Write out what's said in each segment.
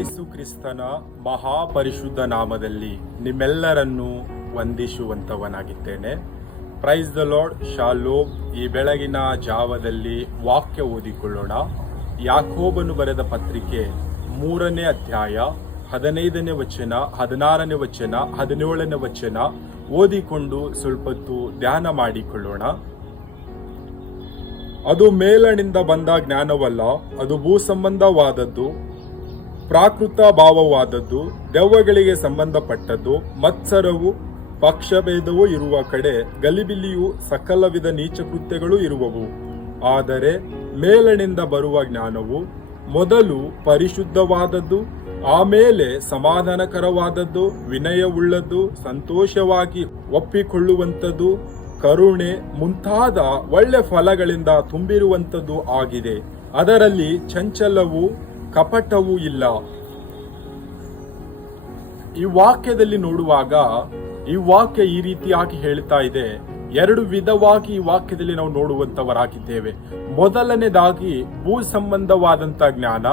ಯೇಸು ಕ್ರಿಸ್ತನ ಮಹಾಪರಿಶುದ್ಧ ನಾಮದಲ್ಲಿ ನಿಮ್ಮೆಲ್ಲರನ್ನೂ ವಂದಿಸುವಂತವನಾಗಿದ್ದೇನೆ. Praise the lord. ಶಾಲೋಮ್. ಈ ಬೆಳಗಿನ ಜಾವದಲ್ಲಿ ವಾಕ್ಯ ಓದಿಕೊಳ್ಳೋಣ. ಯಾಕೋಬನು ಬರೆದ ಪತ್ರಿಕೆ 3ನೇ ಅಧ್ಯಾಯ 15ನೇ ವಚನ, 16ನೇ ವಚನ, 17ನೇ ವಚನ ಓದಿಕೊಂಡು ಸ್ವಲ್ಪತ್ತು ಧ್ಯಾನ ಮಾಡಿಕೊಳ್ಳೋಣ. ಅದು ಮೇಲಣಿಂದ ಬಂದ ಜ್ಞಾನವಲ್ಲ, ಅದು ಭೂ ಸಂಬಂಧವಾದದ್ದು, ಪ್ರಾಕೃತ ಭಾವವಾದದ್ದು, ದೆವ್ವಗಳಿಗೆ ಸಂಬಂಧಪಟ್ಟದ್ದು. ಮತ್ಸರವು ಪಕ್ಷಭೇದವೂ ಇರುವ ಕಡೆ ಗಲಿಬಿಲಿಯು ಸಕಲವಿಧ ನೀಚ ಕೃತ್ಯಗಳು ಇರುವವು. ಆದರೆ ಮೇಲಣಿಂದ ಬರುವ ಜ್ಞಾನವು ಮೊದಲು ಪರಿಶುದ್ಧವಾದದ್ದು, ಆಮೇಲೆ ಸಮಾಧಾನಕರವಾದದ್ದು, ವಿನಯವುಳ್ಳದ್ದು, ಸಂತೋಷವಾಗಿ ಒಪ್ಪಿಕೊಳ್ಳುವಂಥದ್ದು, ಕರುಣೆ ಮುಂತಾದ ಒಳ್ಳೆ ಫಲಗಳಿಂದ ತುಂಬಿರುವಂಥದ್ದು ಆಗಿದೆ. ಅದರಲ್ಲಿ ಚಂಚಲವೂ ಕಪಟವೂ ಇಲ್ಲ. ಈ ವಾಕ್ಯದಲ್ಲಿ ನೋಡುವಾಗ ಈ ವಾಕ್ಯ ಈ ರೀತಿಯಾಗಿ ಹೇಳ್ತಾ ಇದೆ. ಎರಡು ವಿಧವಾಗಿ ಈ ವಾಕ್ಯದಲ್ಲಿ ನಾವು ನೋಡುವಂತವರಾಗಿದ್ದೇವೆ. ಮೊದಲನೇದಾಗಿ ಭೂ ಸಂಬಂಧವಾದಂತ ಜ್ಞಾನ,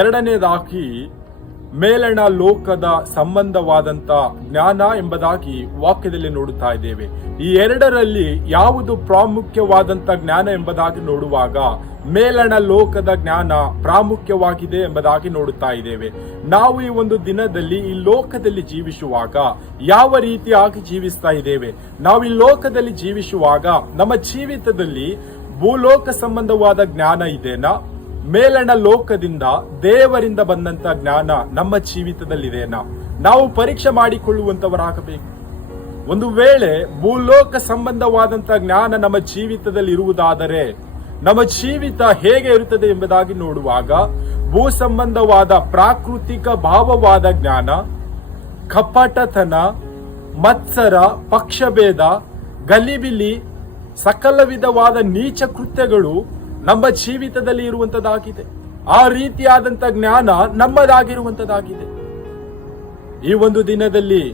ಎರಡನೇದಾಗಿ ಮೇಲಣ ಲೋಕದ ಸಂಬಂಧವಾದಂತ ಜ್ಞಾನ ಎಂಬುದಾಗಿ ವಾಕ್ಯದಲ್ಲಿ ನೋಡುತ್ತಾ ಇದ್ದೇವೆ. ಈ ಎರಡರಲ್ಲಿ ಯಾವುದು ಪ್ರಾಮುಖ್ಯವಾದಂತ ಜ್ಞಾನ ಎಂಬುದಾಗಿ ನೋಡುವಾಗ ಮೇಲಣ ಲೋಕದ ಜ್ಞಾನ ಪ್ರಾಮುಖ್ಯವಾಗಿದೆ ಎಂಬುದಾಗಿ ನೋಡುತ್ತಾ ಇದ್ದೇವೆ. ನಾವು ಈ ಒಂದು ದಿನದಲ್ಲಿ ಈ ಲೋಕದಲ್ಲಿ ಜೀವಿಸುವಾಗ ಯಾವ ರೀತಿಯಾಗಿ ಜೀವಿಸ್ತಾ ಇದ್ದೇವೆ? ನಾವು ಈ ಲೋಕದಲ್ಲಿ ಜೀವಿಸುವಾಗ ನಮ್ಮ ಜೀವಿತದಲ್ಲಿ ಭೂಲೋಕ ಸಂಬಂಧವಾದ ಜ್ಞಾನ ಇದೆನಾ? ಮೇಲಣ ಲೋಕದಿಂದ ದೇವರಿಂದ ಬಂದಂತ ಜ್ಞಾನ ನಮ್ಮ ಜೀವಿತದಲ್ಲಿದೆನಾ? ನಾವು ಪರೀಕ್ಷೆ ಮಾಡಿಕೊಳ್ಳುವಂತವರಾಗಬೇಕು. ಒಂದು ವೇಳೆ ಭೂಲೋಕ ಸಂಬಂಧವಾದಂತ ಜ್ಞಾನ ನಮ್ಮ ಜೀವಿತದಲ್ಲಿ ಇರುವುದಾದರೆ ನಮ್ಮ ಜೀವಿತ ಹೇಗೆ ಇರುತ್ತದೆ ಎಂಬುದಾಗಿ ನೋಡುವಾಗ ಭೂ ಸಂಬಂಧವಾದ ಪ್ರಾಕೃತಿಕ ಭಾವವಾದ ಜ್ಞಾನ, ಕಪಟತನ, ಮತ್ಸರ, ಪಕ್ಷಭೇದ, ಗಲಿಬಿಲಿ, ಸಕಲ ವಿಧವಾದ ನೀಚ ಕೃತ್ಯಗಳು ನಮ್ಮ ಜೀವಿತದಲ್ಲಿ ಇರುವಂತದ್ದಾಗಿದೆ. ಆ ರೀತಿಯಾದಂತ ಜ್ಞಾನ ನಮ್ಮದಾಗಿರುವಂತದ್ದಾಗಿದೆ. ಈ ಒಂದು ದಿನದಲ್ಲಿ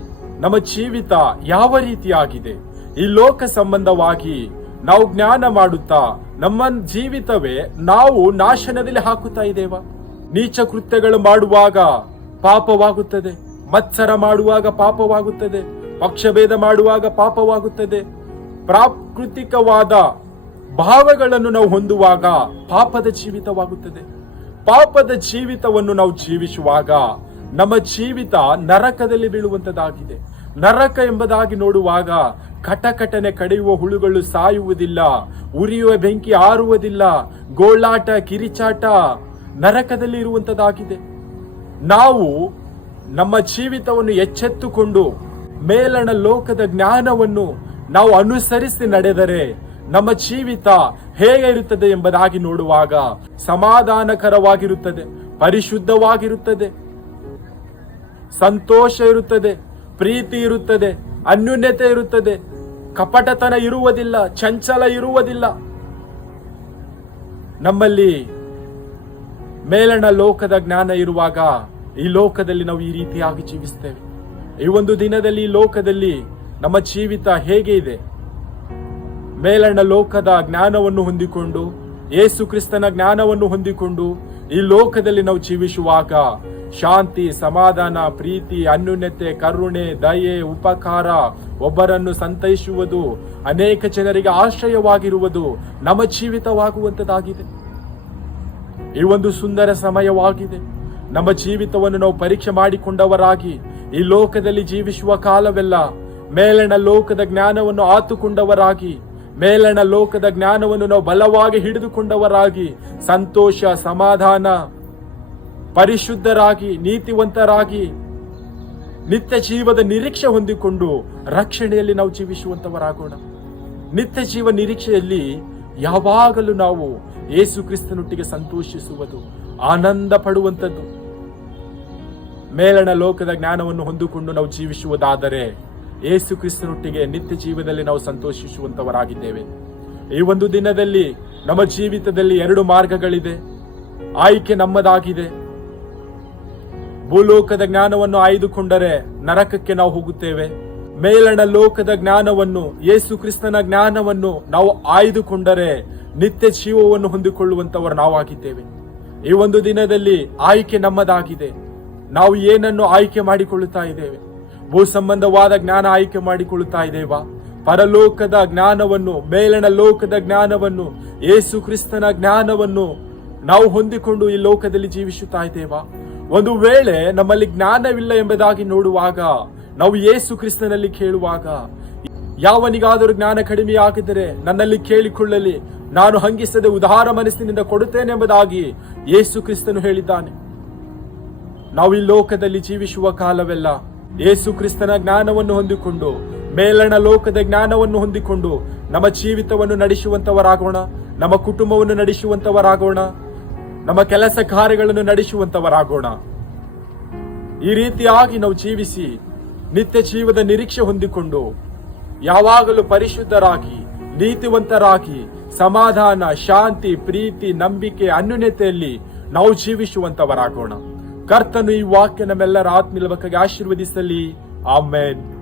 ನಮ್ಮ ಜೀವಿತ ಯಾವ ರೀತಿಯಾಗಿದೆ? ಈ ಲೋಕ ಸಂಬಂಧವಾಗಿ ನಾವು ಜ್ಞಾನ ಮಾಡುತ್ತಾ ನಮ್ಮ ಜೀವಿತವೇ ನಾವು ನಾಶನದಲ್ಲಿ ಹಾಕುತ್ತಾ ಇದ್ದೇವ. ನೀಚ ಕೃತ್ಯಗಳು ಮಾಡುವಾಗ ಪಾಪವಾಗುತ್ತದೆ, ಮತ್ಸರ ಮಾಡುವಾಗ ಪಾಪವಾಗುತ್ತದೆ, ಪಕ್ಷಭೇದ ಮಾಡುವಾಗ ಪಾಪವಾಗುತ್ತದೆ. ಪ್ರಾಕೃತಿಕವಾದ ಭಾವಗಳನ್ನು ನಾವು ಹೊಂದುವಾಗ ಪಾಪದ ಜೀವಿತವಾಗುತ್ತದೆ. ಪಾಪದ ಜೀವಿತವನ್ನು ನಾವು ಜೀವಿಸುವಾಗ ನಮ್ಮ ಜೀವಿತ ನರಕದಲ್ಲಿ ಬೀಳುವಂತದ್ದಾಗಿದೆ. ನರಕ ಎಂಬುದಾಗಿ ನೋಡುವಾಗ ಕಟಕಟನೆ ಕಡಿಯುವ ಹುಳುಗಳು ಸಾಯುವುದಿಲ್ಲ, ಉರಿಯುವ ಬೆಂಕಿ ಆರುವುದಿಲ್ಲ, ಗೋಳಾಟ ಕಿರಿಚಾಟ ನರಕದಲ್ಲಿ ಇರುವಂತದ್ದಾಗಿದೆ. ನಾವು ನಮ್ಮ ಜೀವಿತವನ್ನು ಎಚ್ಚೆತ್ತುಕೊಂಡು ಮೇಲಣ ಲೋಕದ ಜ್ಞಾನವನ್ನು ನಾವು ಅನುಸರಿಸಿ ನಡೆದರೆ ನಮ್ಮ ಜೀವಿತ ಹೇಗೆ ಇರುತ್ತದೆ ಎಂಬುದಾಗಿ ನೋಡುವಾಗ ಸಮಾಧಾನಕರವಾಗಿರುತ್ತದೆ, ಪರಿಶುದ್ಧವಾಗಿರುತ್ತದೆ, ಸಂತೋಷ ಇರುತ್ತದೆ, ಪ್ರೀತಿ ಇರುತ್ತದೆ, ಅನ್ಯೋನ್ಯತೆ ಇರುತ್ತದೆ, ಕಪಟತನ ಇರುವುದಿಲ್ಲ, ಚಂಚಲ ಇರುವುದಿಲ್ಲ. ನಮ್ಮಲ್ಲಿ ಮೇಲಣ ಲೋಕದ ಜ್ಞಾನ ಇರುವಾಗ ಈ ಲೋಕದಲ್ಲಿ ನಾವು ಈ ರೀತಿಯಾಗಿ ಜೀವಿಸ್ತೇವೆ. ಈ ಒಂದು ದಿನದಲ್ಲಿ ಈ ಲೋಕದಲ್ಲಿ ನಮ್ಮ ಜೀವಿತ ಹೇಗೆ ಇದೆ? ಮೇಲಣ ಲೋಕದ ಜ್ಞಾನವನ್ನು ಹೊಂದಿಕೊಂಡು, ಯೇಸು ಕ್ರಿಸ್ತನ ಜ್ಞಾನವನ್ನು ಹೊಂದಿಕೊಂಡು ಈ ಲೋಕದಲ್ಲಿ ನಾವು ಜೀವಿಸುವಾಗ ಶಾಂತಿ, ಸಮಾಧಾನ, ಪ್ರೀತಿ, ಅನ್ಯೋನ್ಯತೆ, ಕರುಣೆ, ದಯೆ, ಉಪಕಾರ, ಒಬ್ಬರನ್ನು ಸಂತೈಸುವುದು, ಅನೇಕ ಜನರಿಗೆ ಆಶ್ರಯವಾಗಿರುವುದು ನಮ್ಮ ಜೀವಿತವಾಗುವಂತದ್ದಾಗಿದೆ. ಈ ಒಂದು ಸುಂದರ ಸಮಯವಾಗಿದೆ. ನಮ್ಮ ಜೀವಿತವನ್ನು ನಾವು ಪರೀಕ್ಷೆ ಮಾಡಿಕೊಂಡವರಾಗಿ ಈ ಲೋಕದಲ್ಲಿ ಜೀವಿಸುವ ಕಾಲವೆಲ್ಲ ಮೇಲಣ ಲೋಕದ ಜ್ಞಾನವನ್ನು ಆತುಕೊಂಡವರಾಗಿ, ಮೇಲಣ ಲೋಕದ ಜ್ಞಾನವನ್ನು ನಾವು ಬಲವಾಗಿ ಹಿಡಿದುಕೊಂಡವರಾಗಿ ಸಂತೋಷ, ಸಮಾಧಾನ, ಪರಿಶುದ್ಧರಾಗಿ, ನೀತಿವಂತರಾಗಿ, ನಿತ್ಯ ಜೀವದ ನಿರೀಕ್ಷೆ ಹೊಂದಿಕೊಂಡು ರಕ್ಷಣೆಯಲ್ಲಿ ನಾವು ಜೀವಿಸುವಂತವರಾಗೋಣ. ನಿತ್ಯ ಜೀವ ನಿರೀಕ್ಷೆಯಲ್ಲಿ ಯಾವಾಗಲೂ ನಾವು ಯೇಸು ಕ್ರಿಸ್ತನೊಟ್ಟಿಗೆ ಸಂತೋಷಿಸುವುದು, ಆನಂದ ಪಡುವಂಥದ್ದು. ಮೇಲಣ ಲೋಕದ ಜ್ಞಾನವನ್ನು ಹೊಂದಿಕೊಂಡು ನಾವು ಜೀವಿಸುವುದಾದರೆ ಯೇಸು ಕ್ರಿಸ್ತನೊಟ್ಟಿಗೆ ನಿತ್ಯ ಜೀವದಲ್ಲಿ ನಾವು ಸಂತೋಷಿಸುವಂತವರಾಗಿದ್ದೇವೆ. ಈ ಒಂದು ದಿನದಲ್ಲಿ ನಮ್ಮ ಜೀವಿತದಲ್ಲಿ 2 ಮಾರ್ಗಗಳಿದೆ. ಆಯ್ಕೆ ನಮ್ಮದಾಗಿದೆ. ಭೂಲೋಕದ ಜ್ಞಾನವನ್ನು ಆಯ್ದುಕೊಂಡರೆ ನರಕಕ್ಕೆ ನಾವು ಹೋಗುತ್ತೇವೆ. ಮೇಲಣ ಲೋಕದ ಜ್ಞಾನವನ್ನು, ಯೇಸು ಕ್ರಿಸ್ತನ ಜ್ಞಾನವನ್ನು ನಾವು ಆಯ್ದುಕೊಂಡರೆ ನಿತ್ಯ ಜೀವವನ್ನು ಹೊಂದಿಕೊಳ್ಳುವಂತವರು ನಾವಾಗಿದ್ದೇವೆ. ಈ ಒಂದು ದಿನದಲ್ಲಿ ಆಯ್ಕೆ ನಮ್ಮದಾಗಿದೆ. ನಾವು ಏನನ್ನು ಆಯ್ಕೆ ಮಾಡಿಕೊಳ್ಳುತ್ತಾ ಇದ್ದೇವೆ? ಭೂ ಸಂಬಂಧವಾದ ಜ್ಞಾನ ಆಯ್ಕೆ ಮಾಡಿಕೊಳ್ಳುತ್ತಾ ಇದ್ದೇವಾ? ಪರಲೋಕದ ಜ್ಞಾನವನ್ನು, ಮೇಲಣ ಲೋಕದ ಜ್ಞಾನವನ್ನು, ಯೇಸು ಕ್ರಿಸ್ತನ ಜ್ಞಾನವನ್ನು ನಾವು ಹೊಂದಿಕೊಂಡು ಈ ಲೋಕದಲ್ಲಿ ಜೀವಿಸುತ್ತಾ ಇದ್ದೇವಾ? ಒಂದು ವೇಳೆ ನಮ್ಮಲ್ಲಿ ಜ್ಞಾನವಿಲ್ಲ ಎಂಬುದಾಗಿ ನೋಡುವಾಗ, ನಾವು ಯೇಸು ಕ್ರಿಸ್ತನಲ್ಲಿ ಕೇಳುವಾಗ, ಯಾವನಿಗಾದರೂ ಜ್ಞಾನ ಕಡಿಮೆ ಆಗಿದ್ದರೆ ನನ್ನಲ್ಲಿ ಕೇಳಿಕೊಳ್ಳಲಿ, ನಾನು ಹಂಗಿಸದೆ ಉದಾರ ಮನಸ್ಸಿನಿಂದ ಕೊಡುತ್ತೇನೆ ಎಂಬುದಾಗಿ ಯೇಸು ಕ್ರಿಸ್ತನು ಹೇಳಿದ್ದಾನೆ. ನಾವು ಈ ಲೋಕದಲ್ಲಿ ಜೀವಿಸುವ ಕಾಲವೆಲ್ಲ ಯೇಸು ಕ್ರಿಸ್ತನ ಜ್ಞಾನವನ್ನು ಹೊಂದಿಕೊಂಡು, ಮೇಲಣ ಲೋಕದ ಜ್ಞಾನವನ್ನು ಹೊಂದಿಕೊಂಡು ನಮ್ಮ ಜೀವಿತವನ್ನು ನಡೆಸುವಂತವರಾಗೋಣ, ನಮ್ಮ ಕುಟುಂಬವನ್ನು ನಡೆಸುವಂತವರಾಗೋಣ, ನಮ್ಮ ಕೆಲಸ ಕಾರ್ಯಗಳನ್ನು ನಡೆಸುವಂತವರಾಗೋಣ. ಈ ರೀತಿಯಾಗಿ ನಾವು ಜೀವಿಸಿ ನಿತ್ಯ ಜೀವದ ನಿರೀಕ್ಷೆ ಹೊಂದಿಕೊಂಡು ಯಾವಾಗಲೂ ಪರಿಶುದ್ಧರಾಗಿ, ನೀತಿವಂತರಾಗಿ, ಸಮಾಧಾನ, ಶಾಂತಿ, ಪ್ರೀತಿ, ನಂಬಿಕೆ, ಅನ್ಯೋನ್ಯತೆಯಲ್ಲಿ ನಾವು ಜೀವಿಸುವಂತವರಾಗೋಣ. ಕರ್ತನು ಈ ವಾಕ್ಯ ನಮ್ಮೆಲ್ಲರ ಆತ್ಮೀಯ ಬಗೆಗೆ ಆಶೀರ್ವದಿಸಲಿ. ಆಮೆನ್.